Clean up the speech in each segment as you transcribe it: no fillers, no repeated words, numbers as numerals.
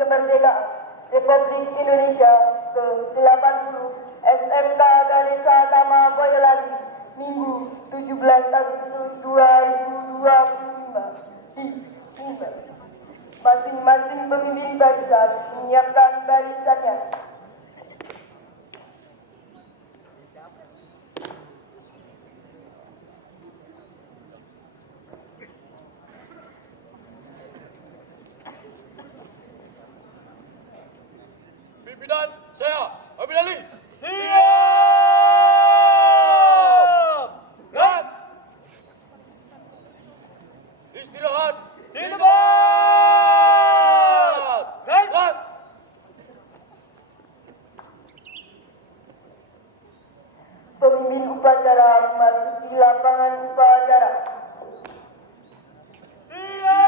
Kemerdekaan Republik Indonesia ke-80 SMK Ganesha Tama Boyolali Minggu 17 Agustus 2025 di Sumber. Masing-masing pemimpin barisan menyiapkan barisannya. Pimpinan saya, Amir Ali. Siap! Dan istirahat Di tempat! Dan Pemimpin upacara memasuki lapangan upacara. Siap!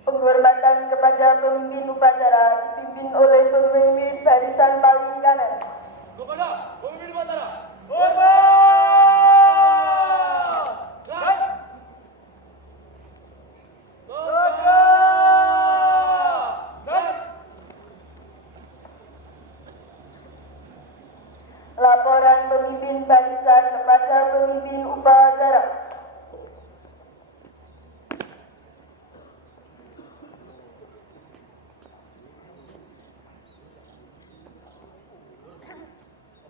Penghormatan kepada pemimpin upacara dipimpin oleh pemimpin barisan paling kanan. kepada pemimpin upacara. Hormat! Dan Laporan pemimpin barisan kepada pemimpin upacara.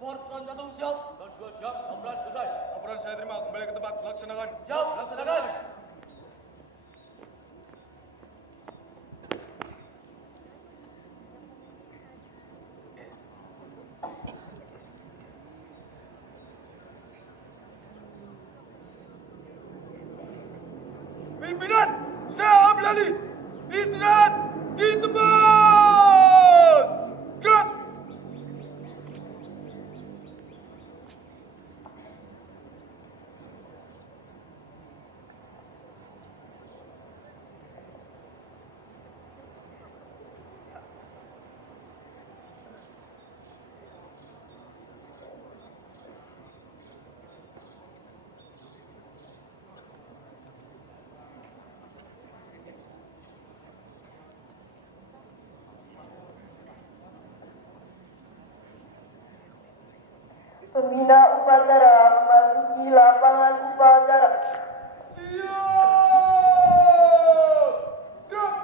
Laporan satu siap. dan dua siap, laporan selesai. Laporan saya terima, kembali ke tempat, laksanakan. Siap. Laksanakan. Pimpinan, saya Amir Ali. Istirahat di tempat. Gerak. Pembina upacara memasuki lapangan upacara. Siap. Gerak.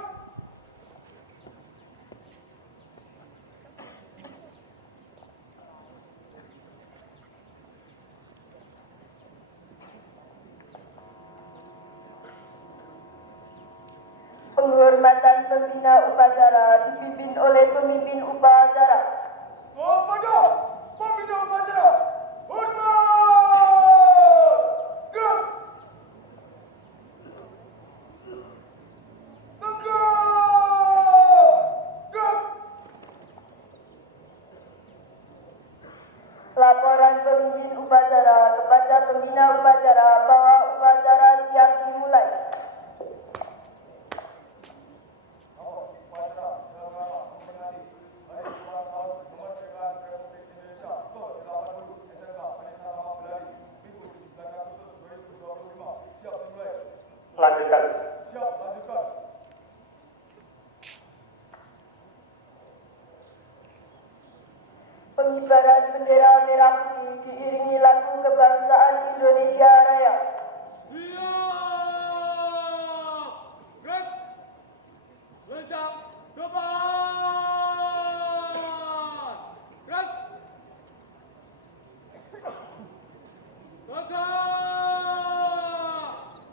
Penghormatan pembina upacara dipimpin oleh pemimpin upacara. Kepada pembina upacara. Hormat. Gerak. Tegak. Gerak. Laporan pemimpin upacara kepada pembina upacara bahwa upacara siap dimulai. Lanjutkan. Siap, lanjutkan. Pengibaran bendera merah putih diiringi lagu kebangsaan Indonesia Raya. Siap. Gerak. Lencang depan. Gerak. Tegak.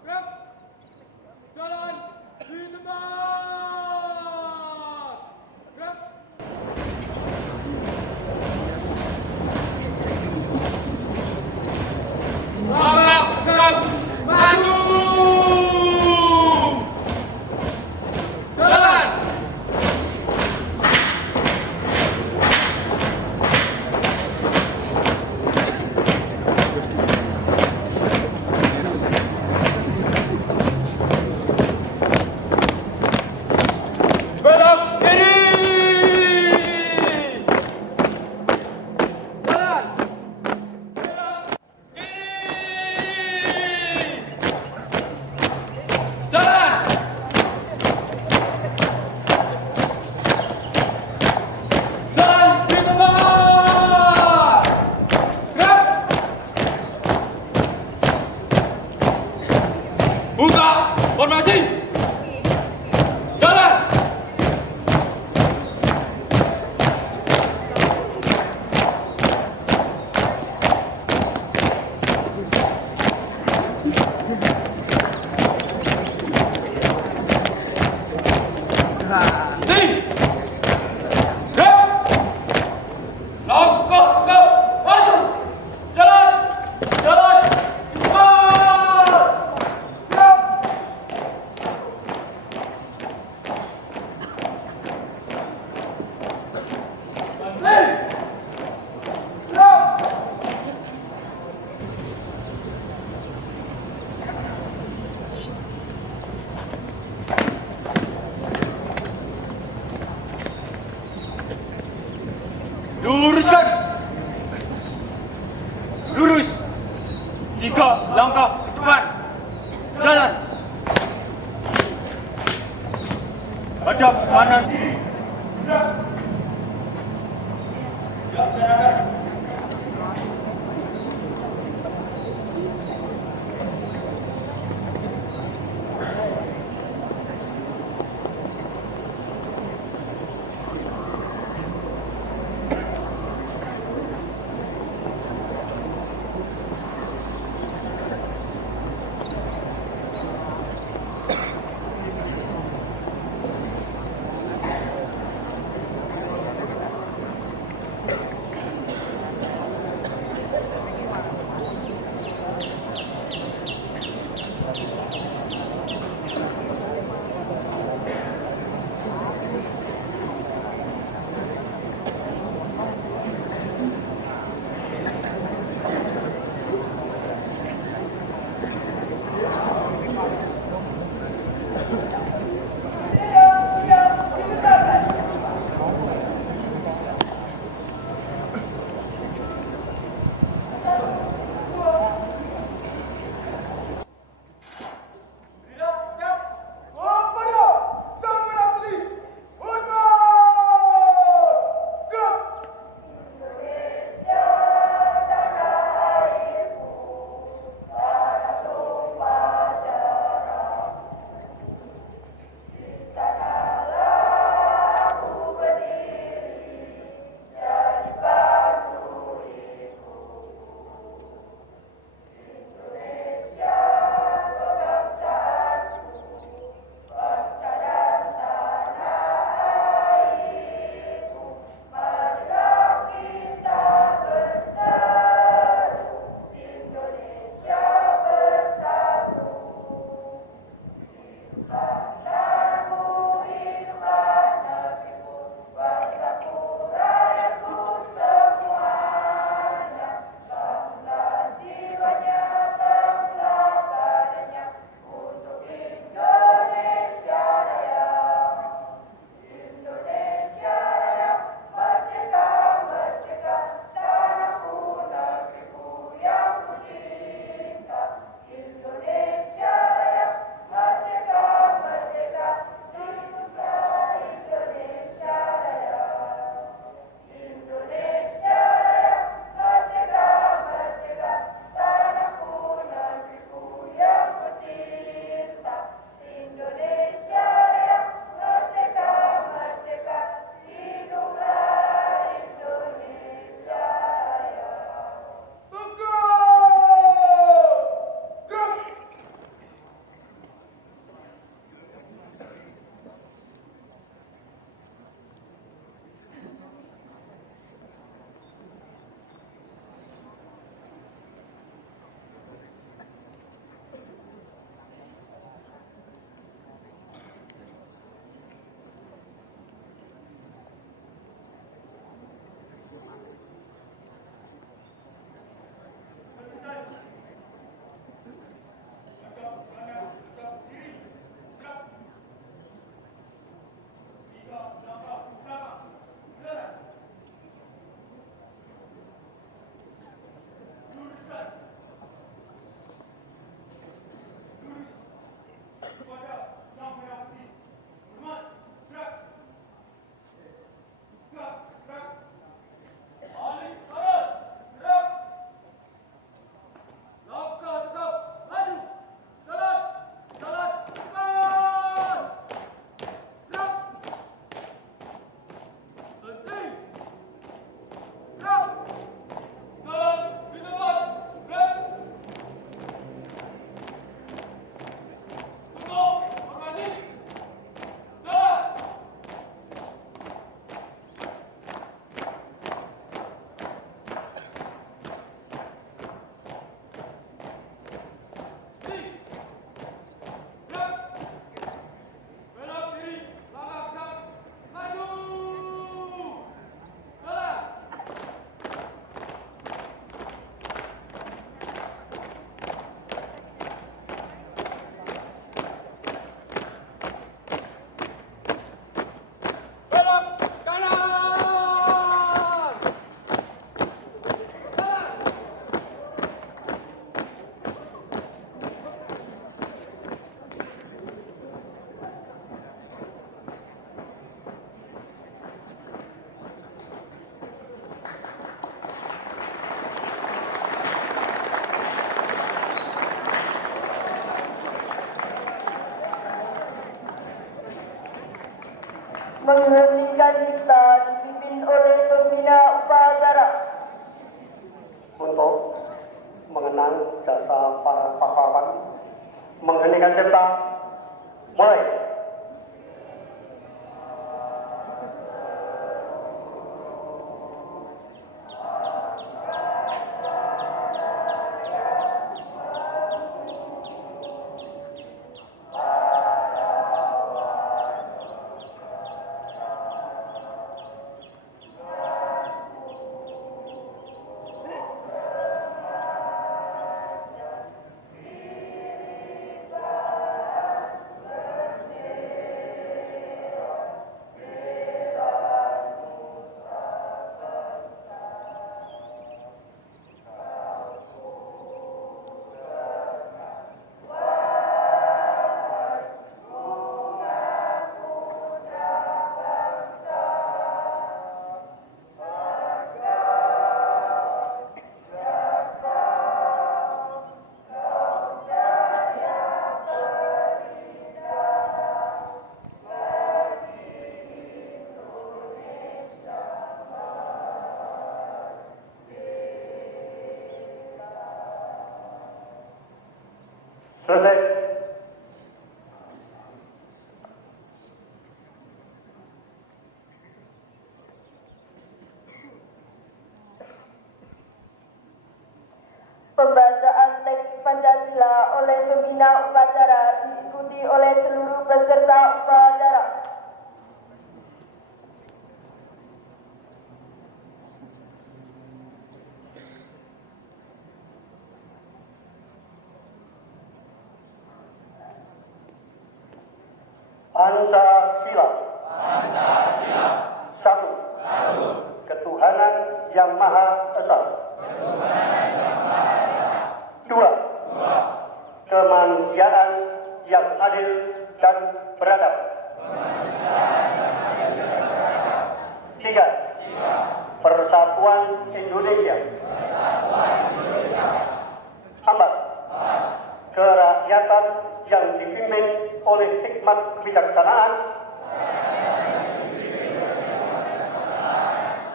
Gerak. Jalan di tempat. Gerak. 3 langkah depan. Jalan. Hadap kanan. menghentikan cipta dipimpin oleh pembina upacara. Untuk mengenang jasa para pahlawan, menghentikan cipta, mulai. Selesai. Pembacaan teks Pancasila oleh pembina upacara diikuti oleh seluruh peserta upacara. Pancasila. Satu. Ketuhanan yang Maha Esa. Dua. Kemanusiaan yang adil dan beradab. Tiga. Persatuan Indonesia. Empat. Kerakyatan yang dipimpin oleh hikmat kebijaksanaan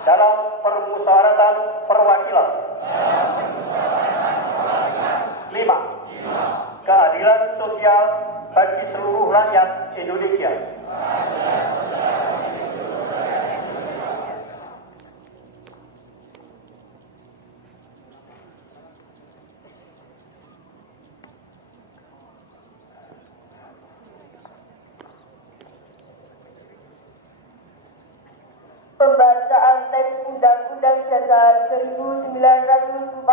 dalam permusyawaratan perwakilan. 5. Keadilan sosial bagi seluruh rakyat Indonesia. Pembacaan teks Undang-Undang Dasar 1945.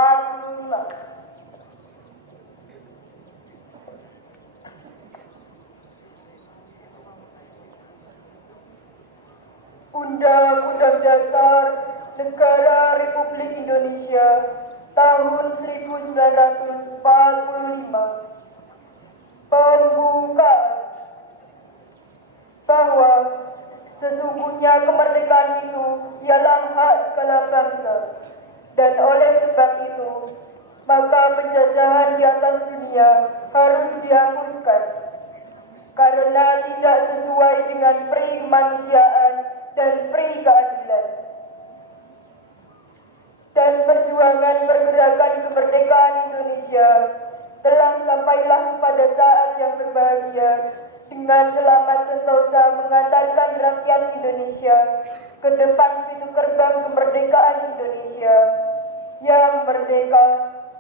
Undang-Undang Dasar Negara Republik Indonesia tahun 1945. Pembukaan bahwa sesungguhnya kemerdekaan itu ialah hak segala bangsa, dan oleh sebab itu maka penjajahan di atas dunia harus dihapuskan karena tidak sesuai dengan peri kemanusiaan dan peri keadilan. Dan perjuangan pergerakan kemerdekaan Indonesia telah sampailah pada saat yang berbahagia dengan selamat sentosa mengantarkan rakyat Indonesia ke depan pintu gerbang kemerdekaan Indonesia yang merdeka,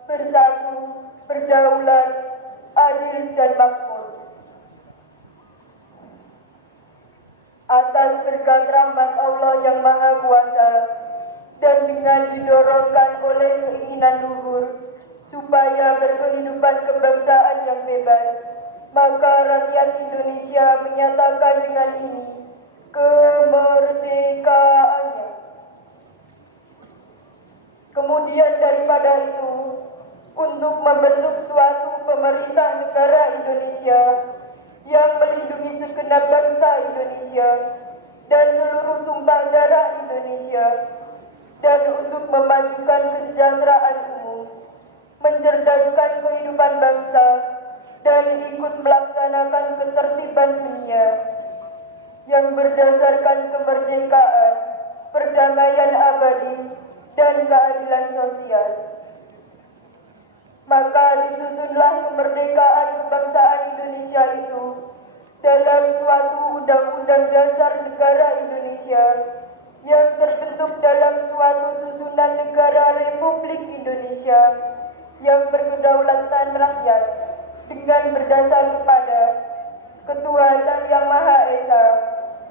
bersatu, berdaulat, adil dan makmur. Atas berkat rahmat Allah yang Maha Kuasa dan dengan didorongkan oleh keinginan luhur supaya berkehidupan kebangsaan yang bebas, maka rakyat Indonesia menyatakan dengan ini kemerdekaannya. Kemudian daripada itu, untuk membentuk suatu pemerintah negara Indonesia yang melindungi segenap bangsa Indonesia dan seluruh tumpah darah Indonesia, dan untuk memajukan kesejahteraan umum, mencerdaskan kehidupan bangsa, dan ikut melaksanakan ketertiban dunia. yang berdasarkan kemerdekaan, perdamaian abadi, dan keadilan sosial. Maka disusunlah kemerdekaan kebangsaan Indonesia itu dalam suatu undang-undang dasar negara Indonesia yang terbentuk dalam suatu susunan negara Republik Indonesia yang berkedaulatan rakyat dengan berdasar kepada ketuhanan yang Maha Esa,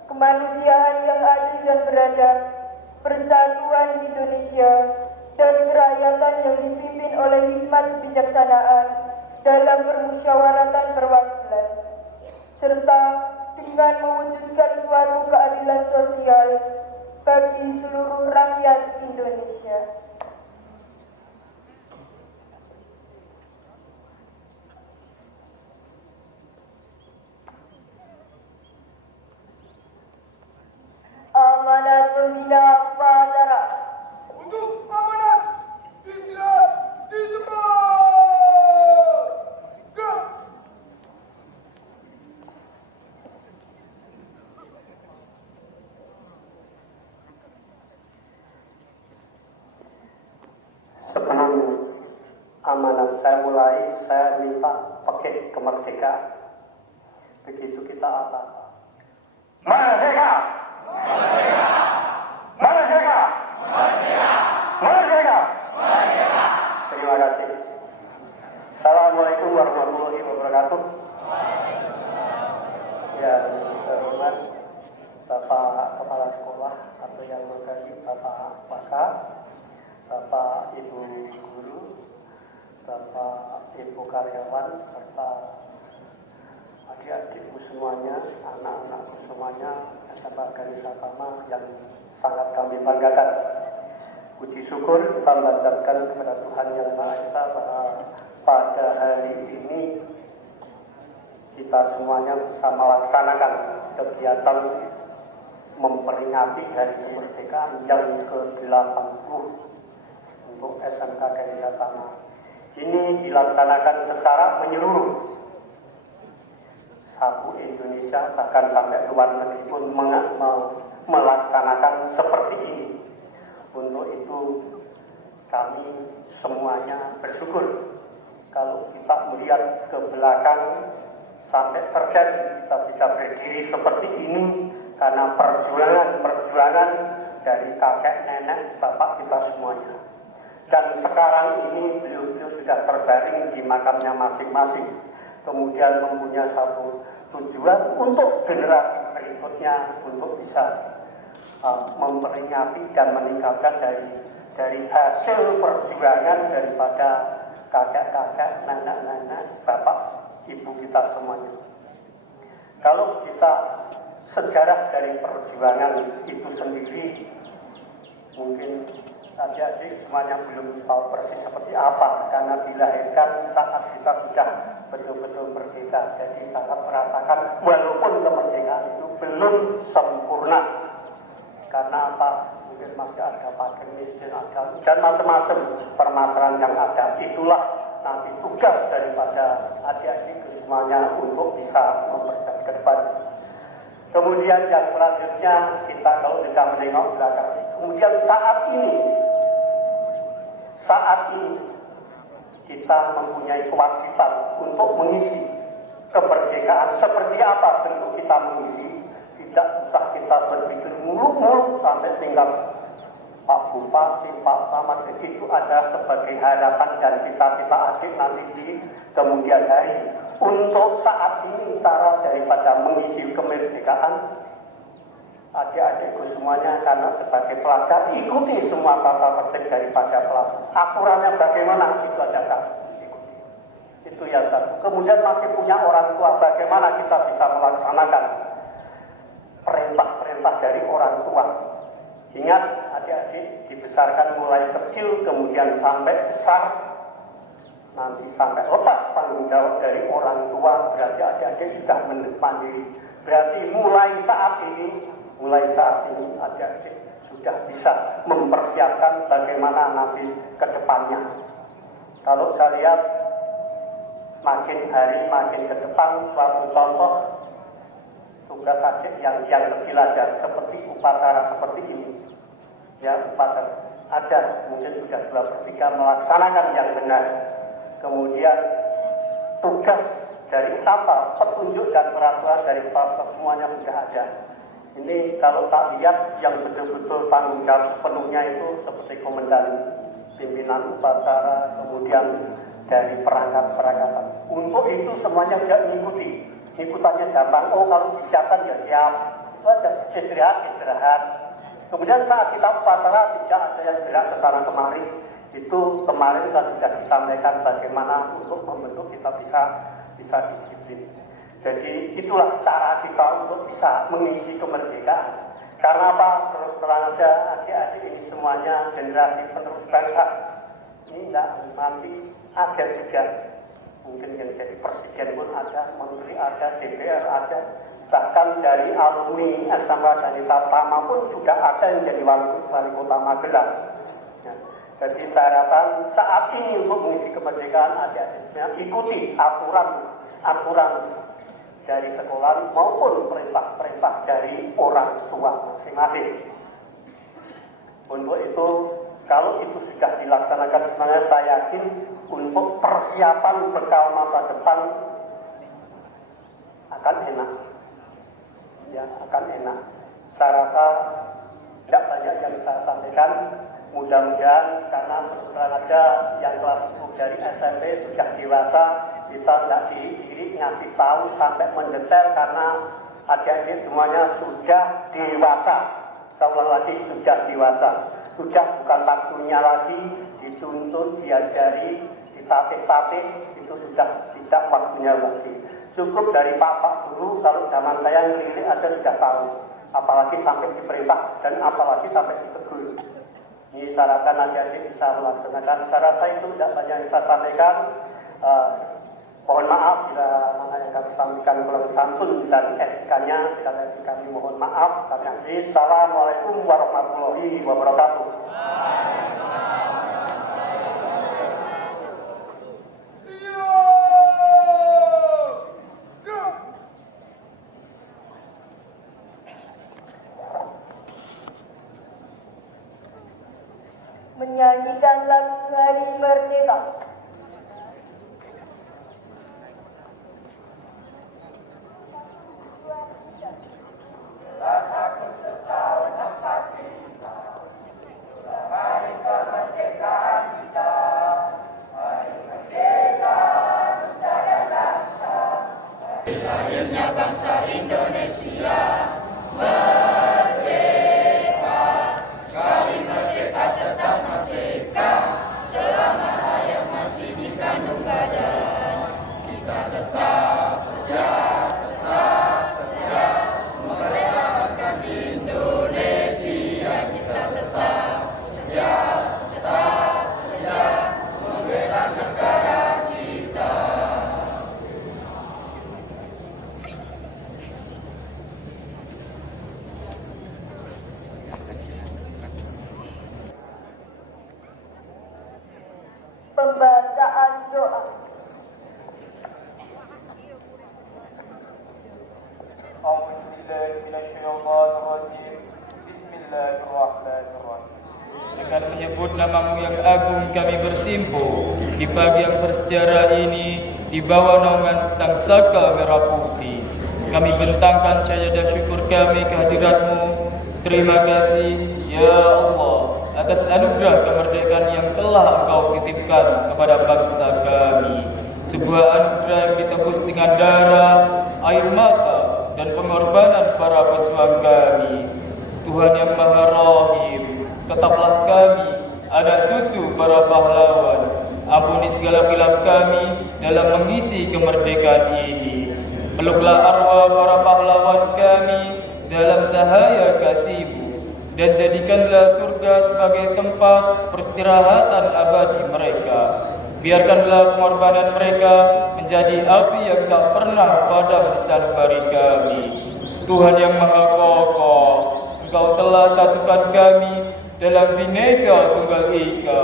kemanusiaan yang adil dan beradab, persatuan Indonesia, dan kerakyatan yang dipimpin oleh hikmat kebijaksanaan dalam permusyawaratan perwakilan, serta dengan mewujudkan suatu keadilan sosial bagi seluruh rakyat Indonesia. Amanat Pembina Upacara. Untuk amanat istirahat di tempat. Gerak. Sebelum amanat saya mulai, saya minta pakai kemerdekaan. Begitu kita apa? Merdeka! Merdeka! Merdeka! Merdeka! Terima kasih. Assalamualaikum warahmatullahi wabarakatuh. Yang terhormat Bapak Kepala Sekolah atau yang mengasihi Bapak Pakar, Bapak Ibu Guru, Bapak Ibu karyawan, serta adik-adikku semuanya, anak-anakku semuanya, serta Ganesatama yang sangat kami banggakan. Puji syukur kita panjatkan kepada Tuhan Yang Maha Esa bahwa pada hari ini kita semuanya bisa melaksanakan kegiatan memperingati Hari Kemerdekaan yang ke-80 untuk SMK Ganesatama. Ini dilaksanakan secara menyeluruh. Satu Indonesia bahkan sampai luar negeri pun melaksanakan seperti ini. Untuk itu kami semuanya bersyukur kalau kita melihat ke belakang sampai terjadi kita bisa berdiri seperti ini karena perjuangan dari kakek nenek bapak kita semuanya. Dan sekarang ini beliau-beliau sudah terbaring di makamnya masing-masing. Kemudian mempunyai satu tujuan untuk generasi berikutnya untuk bisa memperingati dan meninggalkan dari hasil perjuangan daripada kakek-kakek, nenek-nenek, bapak, ibu kita semuanya. Kalau kita sejarah dari perjuangan itu sendiri, mungkin adik-adik semuanya belum tahu persis seperti apa karena dilahirkan saat kita sudah betul-betul merdeka. Jadi sangat merasakan walaupun kemerdekaan itu belum sempurna. Karena apa? Mungkin masih ada pakai miskin, ada dan macam-macam permasalahan yang ada. Itulah nanti tugas daripada adik-adik semuanya untuk bisa mempersiapkan ke depan. Kemudian yang selanjutnya kita kalau sudah menengok belakang. Kemudian saat ini kita mempunyai kewajiban untuk mengisi kemerdekaan. Seperti apa bentuk kita mengisi? Tidak usah kita berpikir muluk-muluk sampai tinggal Pak Bupati, Pak Camat. Itu ada sebagai harapan dan cita-cita adik nanti di kemudian hari. Untuk saat ini cara daripada mengisi kemerdekaan, adik-adikku semuanya karena sebagai pelajar ikuti semua tata tertib daripada kelas. Aturannya bagaimana itu aja kan. Itu yang satu. Kemudian masih punya orang tua, bagaimana kita bisa melaksanakan perintah-perintah dari orang tua. Ingat adik-adik dibesarkan mulai kecil kemudian sampai besar. Nanti sampai lepas tanggung jawab dari orang tua, berarti adik-adik sudah mandiri. Berarti mulai saat ini adik-adik sudah bisa mempersiapkan bagaimana nanti ke depannya. Kalau saya lihat makin hari makin ke depan, suatu contoh tugas saja yang kecil aja, seperti upacara seperti ini. Ya, upacara ada, mungkin sudah 2/3 melaksanakan yang benar. Kemudian tugas dari apa, petunjuk dan peraturan dari Bapak semuanya sudah ada. Ini kalau tak lihat yang betul-betul tanggung jawab sepenuhnya itu seperti komandan pimpinan upacara, kemudian dari perangkat-perangkatan. Untuk itu semuanya tidak mengikuti. Ikutannya gampang, oh kalau disiapkan ya siap. Itu aja, istirahat. Kemudian saat kita upacara tidak ada yang gerak ke sana kemari. Itu kemarin kan sudah disampaikan bagaimana untuk membentuk kita bisa disiplin. Jadi itulah cara kita untuk bisa mengisi kemerdekaan. Karena apa? Terus terang aja adik-adik ini semuanya generasi penerus bangsa. Ini tidak nanti ada juga. Mungkin yang jadi presiden pun ada, menteri ada, DPR ada. Bahkan dari alumni SMA dan Tama pun sudah ada yang jadi wali kota Magelang. Ya. Jadi saya harapkan saat ini untuk mengisi kemerdekaan adik-adiknya ikuti aturan dari sekolah maupun perintah dari orang tua masing-masing. Untuk itu, kalau itu sudah dilaksanakan, sebenarnya saya yakin untuk persiapan bekal masa depan akan enak. Ya, akan enak. Saya rasa tidak banyak yang saya sampaikan. Mudah-mudahan karena terus aja yang kelas 10 dari SMP sudah dewasa, kita tidak diri ngasih tahu sampai mendetail karena adik-adik semuanya sudah dewasa. Saya ulang lagi, sudah dewasa. Sudah bukan waktunya lagi dituntun, diajari, ditatih-tatih, itu sudah tidak waktunya lagi. Cukup dari Pak Guru, kalau zaman saya ngelirik aja sudah tahu. Apalagi sampai diperintah dan apalagi sampai ditegur. Ini syaratkan adik-adik bisa melaksanakan. Saya rasa itu tidak banyak yang saya sampaikan. Mohon maaf bila mana yang kami sampaikan kurang santun dan etikanya. Sekali lagi kami mohon maaf. Kami akhiri. Assalamualaikum warahmatullahi wabarakatuh. Menyanyikan lagu Hari Merdeka. Lahirnya bangsa Indonesia sekali merdeka tetap merdeka, selama hayat masih dikandung badan. Kita tetap setia merelakan Indonesia. Kita tetap setia membela negara kita. Pembacaan doa. Bismillahirrahmanirrahim. Dengan menyebut namamu yang agung kami bersimpuh di pagi yang bersejarah ini di bawah naungan Sang Saka Merah Putih. Kami bentangkan syahadat syukur kami kehadiratmu. Terima kasih ya Allah atas anugerah kemerdekaan yang telah Engkau titipkan kepada bangsa kami. Sebuah anugerah yang ditebus dengan darah, air mata, dan pengorbanan para pejuang kami. Tuhan yang Maha Rahim, tetaplah kami, anak cucu para pahlawan. Ampuni segala khilaf kami dalam mengisi kemerdekaan ini. Peluklah arwah para pahlawan kami dalam cahaya kasih-Mu, dan jadikanlah surga sebagai tempat peristirahatan abadi mereka. Biarkanlah pengorbanan mereka menjadi api yang tak pernah padam di sanubari kami. Tuhan yang Maha Kokoh, Engkau telah satukan kami dalam Bhinneka Tunggal Ika.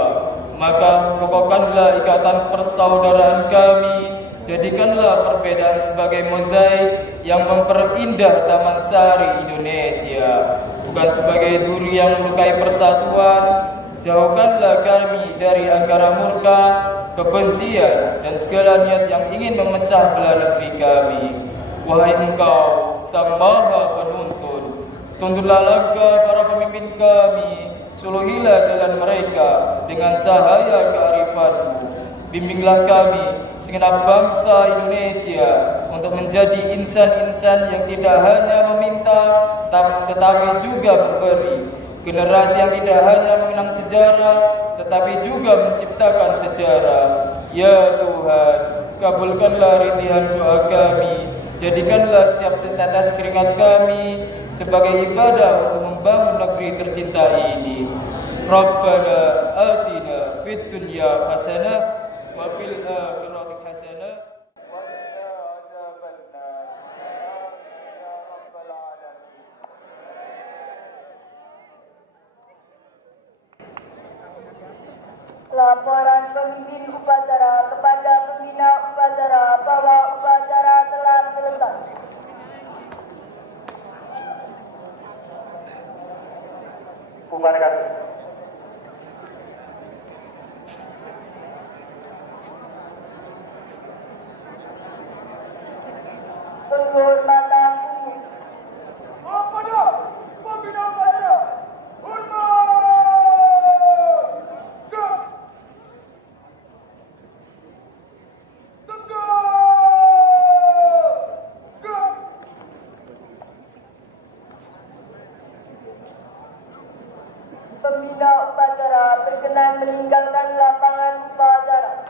Maka kokohkanlah ikatan persaudaraan kami Jadikanlah perbedaan sebagai mozaik yang memperindah Taman Sari Indonesia, bukan sebagai duri yang melukai persatuan. Jauhkanlah kami dari angkara murka, kebencian, dan segala niat yang ingin memecah belah negeri kami. Wahai Engkau, Sang Maha Penuntun, tuntunlah langkah para pemimpin kami, suluhilah jalan mereka dengan cahaya kearifan-Mu. Bimbinglah kami, segenap bangsa Indonesia, untuk menjadi insan-insan yang tidak hanya meminta, tetapi juga memberi. Generasi yang tidak hanya mengenang sejarah, tetapi juga menciptakan sejarah. Ya Tuhan, kabulkanlah rintihan doa kami. Jadikanlah setiap tetes keringat kami sebagai ibadah untuk membangun negeri tercinta ini. Rabbana atina fid dunya hasanah wa fil akhirati hasanah wa qina adzabannar. Ya rabbal alamin. Laporan pemimpin upacara kepada pembina upacara bahwa upacara telah selesai. Bubarkan. Penghormatan umum. Kepada pembina upacara, hormat! Pembina upacara berkenan meninggalkan lapangan upacara.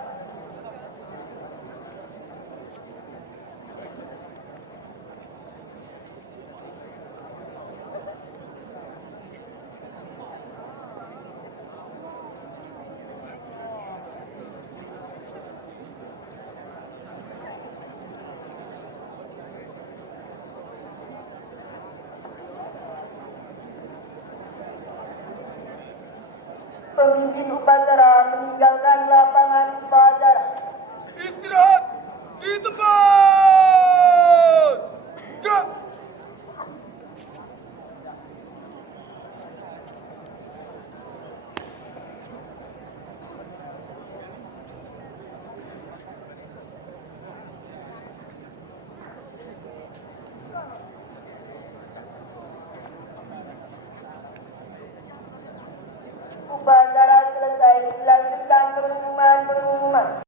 Pemimpin upacara meninggalkan lapangan upacara. Istirahat di tempat. Gerak. Upacara selesai, dilanjutkan pengumuman.